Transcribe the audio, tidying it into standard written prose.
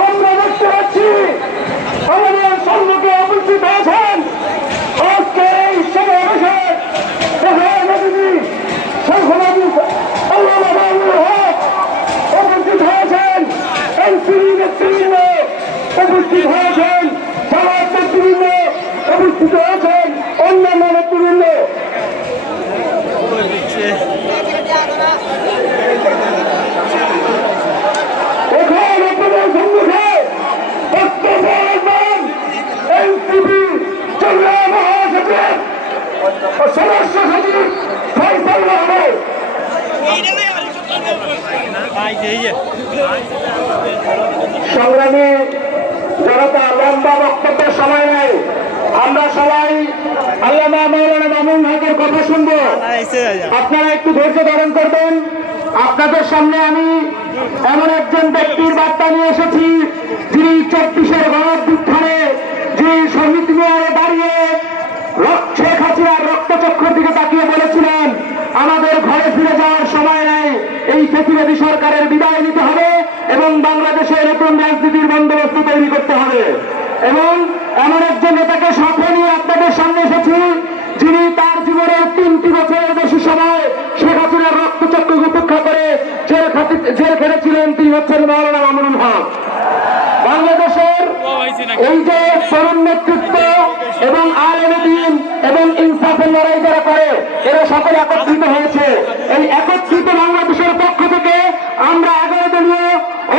আমরা দেখতে পাচ্ছি আমাদের সম্মুখে উপস্থিত হয়েছেন আজকে এই সমাবেশে উপস্থিত হয়েছেন এনসিপি নেতৃবৃন্দ, উপস্থিত হয়েছেন সমাজ নেতৃবৃন্দ, উপস্থিত হয়েছেন অন্যান্য নেতৃবৃন্দ। এখন আপনাদের সম্মুখে বক্তব্য রাখবেন এনসিপি জেলা মহাসচিব ও সদস্য সচিব ফয়সাল মাহমুদ। সংগ্রামী জনতা, লম্বা বক্তব্যের সময় নেই, আমরা সবাই আল্লামা মাওলানা মামুন হকের কথা শুনবো। আপনারা একটু ধৈর্য ধারণ করবেন। আপনাদের সামনে আমি এমন একজন ব্যক্তির বার্তা নিয়ে এসেছি যিনি 24-এর গণঅভ্যুত্থানে যে শহীদ মিনারে দাঁড়িয়ে শেখ হাসিনার রক্তচক্ষুর দিকে তাকিয়ে বলেছিলেন আমাদের ঘরে ফিরে যাওয়ার সময় নেই, এই ফ্যাসিবাদী সরকারের বিদায় নিতে হবে এবং বাংলাদেশে নতুন রাজনীতির বন্দোবস্ত তৈরি করতে হবে। এবং এমন একজন নেতাকে সাথে নিয়ে আপনাদের সামনে এসেছি যিনি তার জীবনের 3টি বছরের বেশি সময় শেখ হাসিনার রক্তচক্ষু উপেক্ষা করে জেল খেটেছিলেন। তিনি হচ্ছেন মাওলানা মামুনুল হক। বাংলাদেশের এই যে তরুণ নেতৃত্ব এবং আলেম দ্বীন এবং ইনসাফের লড়াই যারা করে এরা সকলে একত্রিত হয়েছে। এই একত্রিত বাংলা